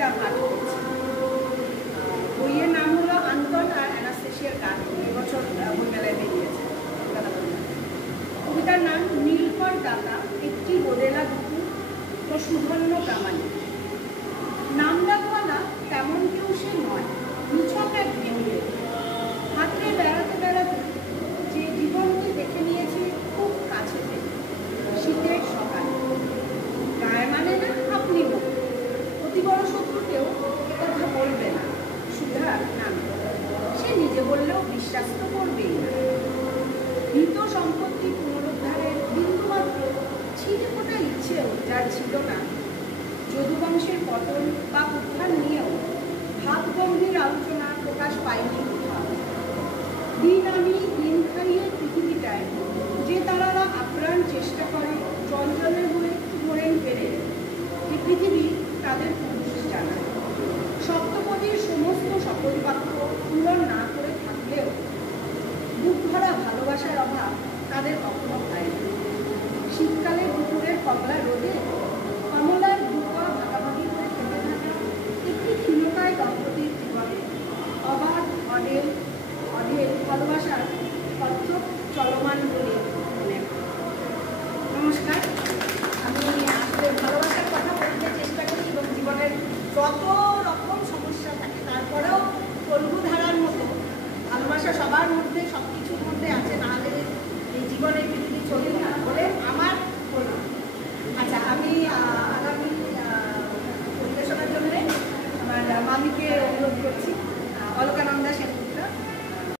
কবিতা পাঠ করছি। বইয়ের নাম হলো আন্তন আর অ্যানাস্টেশিয়ার গান। এবছর বইমেলায় বেরিয়েছে। কবিতার নাম নীলকর দাতা, একটি বোদেলা দুপুর, প্রশ্নধন্য প্রামাণিক। নাম ডাকওয়ালা তেমন কেউ সে নয়, নিছক এক নেউলে। হাতড়ে বেড়াতে বেড়াতে যে জীবনকে দেখে নিয়েছে খুব কাছে থেকে। শীতের সকাল, গায়ে মানে না আপনি মুখ, অতি বড় শত্রুকেও কথা বলবে না, সুধা নাম। সে নিজে বললেও বিশ্বাস তো করবেই না। মৃত সম্পত্তি পুনরুদ্ধারের বিন্দুমাত্র ছিঁড়ে ফোটা ইচ্ছেও যার ছিল না, যদুবংশের পতন বা উত্থান নিয়েও ভাবগম্ভীর আলোচনা প্রকাশ পায়নি কোথাও। দিন আনি দিন খাইয়ে পৃথিবীটায় যে তারারা আপ্রাণ চেষ্টা করে চঞ্চলের হয়ে ধরেন পেরে, এই পৃথিবী তাদের পুরুষ জানায়। সপ্তপদীর সমস্ত সকল বাক্য পূরণ না করে থাকলেও বুক ভরা ভালোবাসার অভাব তাদের কখনো হয় না। শীতকালে দুপুরে